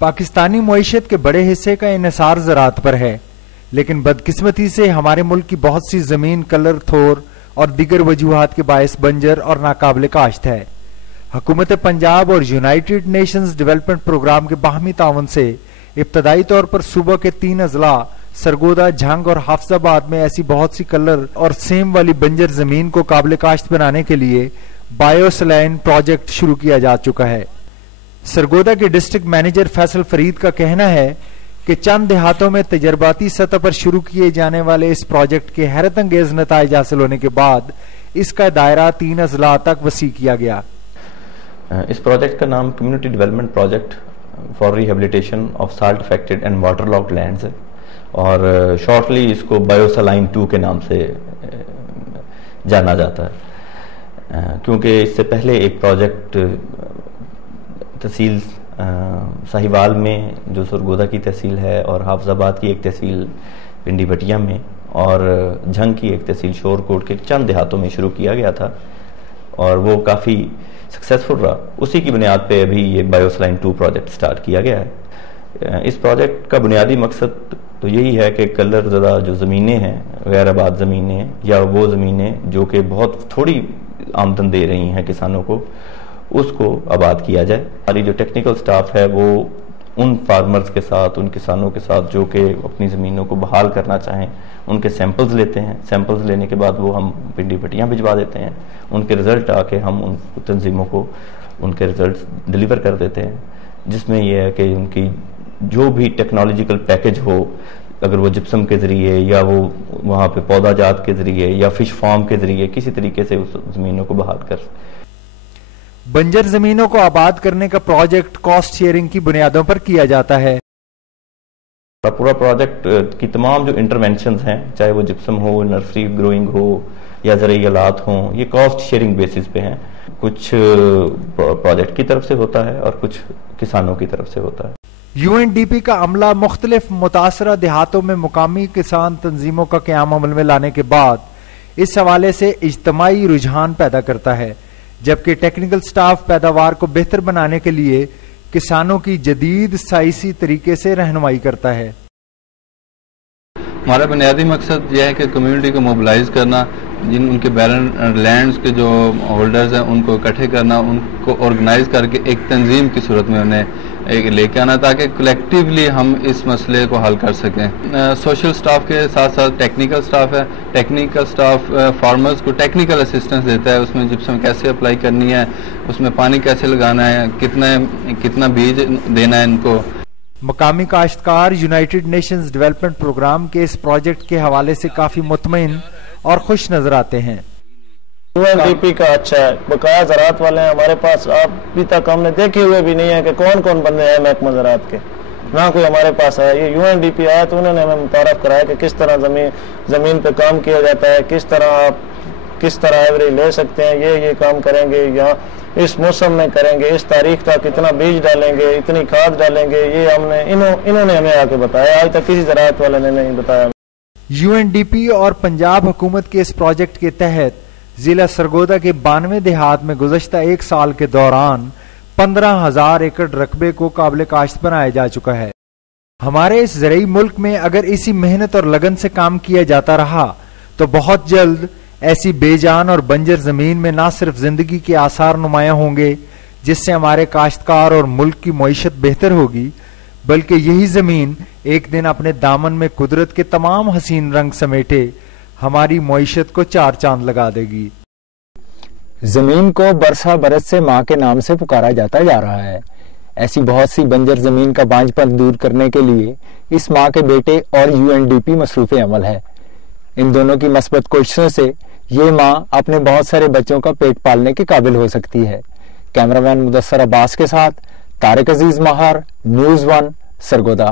پاکستانی معیشت کے بڑے حصے کا انحصار زراعت پر ہے، لیکن بدقسمتی سے ہمارے ملک کی بہت سی زمین کلر تھور اور دیگر وجوہات کے باعث بنجر اور ناقابل کاشت ہے۔ حکومت پنجاب اور یونائیٹڈ نیشنز ڈیولپمنٹ پروگرام کے باہمی تعاون سے ابتدائی طور پر صوبہ کے 3 اضلاع سرگودا، جھنگ اور حافظ آباد میں ایسی بہت سی کلر اور سیم والی بنجر زمین کو قابل کاشت بنانے کے لیے بایو سلائن پروجیکٹ شروع کیا جا چکا ہے۔ سرگودا کے ڈسٹرکٹ مینیجر فیصل فرید کا کہنا ہے کہ چند دیہاتوں میں تجرباتی سطح پر شروع کیے جانے والے اس پروجیکٹ کے حیرت انگیز نتائج حاصل ہونے کے بعد اس کا دائرہ 3 اضلاع تک وسیع کیا گیا۔ اس پروجیکٹ کا نام community development project for rehabilitation of salt affected and water locked lands ہے، اور شارٹلی اس کو بایو سلائن 2 کے نام سے جانا جاتا ہے، کیونکہ اس سے پہلے ایک پروجیکٹ تحصیل ساہیوال میں جو سرگودا کی تحصیل ہے اور حافظ آباد کی ایک تحصیل پنڈی بٹیا میں اور جھنگ کی ایک تحصیل شور کوٹ کے چند دیہاتوں میں شروع کیا گیا تھا، اور وہ کافی سکسیسفل رہا۔ اسی کی بنیاد پہ ابھی یہ بایو سلائن 2 پروجیکٹ سٹارٹ کیا گیا ہے۔ اس پروجیکٹ کا بنیادی مقصد تو یہی ہے کہ کلر زدہ جو زمینیں ہیں، غیر آباد زمینیں یا وہ زمینیں جو کہ بہت تھوڑی آمدن دے رہی ہیں کسانوں کو، اس کو آباد کیا جائے۔ ہماری جو ٹیکنیکل سٹاف ہے وہ ان فارمرز کے ساتھ، ان کسانوں کے ساتھ جو کہ اپنی زمینوں کو بحال کرنا چاہیں، ان کے سیمپلز لیتے ہیں۔ سیمپلز لینے کے بعد وہ ہم پنڈی پٹیاں بھجوا دیتے ہیں، ان کے رزلٹ آ کے ہم ان تنظیموں کو ان کے رزلٹس ڈلیور کر دیتے ہیں، جس میں یہ ہے کہ ان کی جو بھی ٹیکنالوجیکل پیکج ہو، اگر وہ جپسم کے ذریعے یا وہ وہاں پہ پودا جات کے ذریعے یا فش فارم کے ذریعے کسی طریقے سے اس زمینوں کو بحال کر۔ بنجر زمینوں کو آباد کرنے کا پروجیکٹ کاسٹ شیئرنگ کی بنیادوں پر کیا جاتا ہے۔ پورا پروجیکٹ کی تمام جو انٹرونشنز ہیں، چاہے وہ جپسم ہو، نرسری گروئنگ ہو یا زرعی آلات ہوں، یہ کاسٹ شیئرنگ بیسس پہ ہیں۔ کچھ پروجیکٹ کی طرف سے ہوتا ہے اور کچھ کسانوں کی طرف سے ہوتا ہے۔ UNDP کا عملہ مختلف متاثرہ دیہاتوں میں مقامی کسان تنظیموں کا قیام عمل میں لانے کے بعد اس حوالے سے اجتماعی رجحان پیدا کرتا ہے، جبکہ ٹیکنیکل سٹاف پیداوار کو بہتر بنانے کے لیے کسانوں کی جدید سائنسی طریقے سے رہنمائی کرتا ہے۔ ہمارا بنیادی مقصد یہ ہے کہ کمیونٹی کو موبلائز کرنا، ان کے بیلنس لینڈز کے جو ہولڈرز ہیں ان کو اکٹھے کرنا، ان کو آرگنائز کر کے ایک تنظیم کی صورت میں انہیں لے کے آنا تاکہ کلیکٹیولی ہم اس مسئلے کو حل کر سکیں۔ سوشل سٹاف کے ساتھ ساتھ ٹیکنیکل سٹاف ہے، ٹیکنیکل سٹاف فارمرز کو ٹیکنیکل اسسٹنس دیتا ہے، اس میں جپسم کیسے اپلائی کرنی ہے، اس میں پانی کیسے لگانا ہے، کتنا بیج دینا ہے ان کو۔ مقامی کاشتکار یونائیٹڈ نیشنز ڈیولپمنٹ پروگرام کے اس پروجیکٹ کے حوالے سے کافی مطمئن اور خوش نظر آتے ہیں۔ UNDP کا اچھا ہے، بقایا زراعت والے ہیں ہمارے پاس، ابھی تک ہم نے دیکھے ہوئے بھی نہیں ہے کہ کون کون بندے ہیں محکمہ زراعت کے، نہ کوئی ہمارے پاس ہے۔ یہ UNDP آیا تو انہوں نے ہمیں متعارف کرایا کہ کس طرح زمین پہ کام کیا جاتا ہے، کس طرح ایوریج لے سکتے ہیں، یہ کام کریں گے، یہاں اس موسم میں کریں گے، اس تاریخ تک اتنا بیج ڈالیں گے، اتنی کھاد ڈالیں گے، یہ انہوں نے ہمیں آ کے بتایا، آج تک کسی زراعت والے نے نہیں بتایا۔ UNDP اور پنجاب حکومت کے اس پروجیکٹ کے تحت ضلع سرگودا کے 92 دیہات میں گزشتہ 1 سال کے دوران 15,000 ایکڑ رقبے کو قابل کاشت بنایا جا چکا ہے۔ ہمارے اس زرعی ملک میں اگر اسی محنت اور لگن سے کام کیا جاتا رہا تو بہت جلد ایسی بے جان اور بنجر زمین میں نہ صرف زندگی کے آثار نمایاں ہوں گے جس سے ہمارے کاشتکار اور ملک کی معیشت بہتر ہوگی، بلکہ یہی زمین ایک دن اپنے دامن میں قدرت کے تمام حسین رنگ سمیٹے ہماری معیشت کو 4 چاند لگا دے گی۔ زمین کو برسا برس سے ماں کے نام سے پکارا جاتا جا رہا ہے۔ ایسی بہت سی بنجر زمین کا بانجھ پن دور کرنے کے لیے اس ماں کے بیٹے اور UNDP مصروف عمل ہے۔ ان دونوں کی مثبت کوششوں سے یہ ماں اپنے بہت سارے بچوں کا پیٹ پالنے کے قابل ہو سکتی ہے۔ کیمرہ مین مدثر عباس کے ساتھ طارق عزیز مہار، نیوز 1 سرگودا۔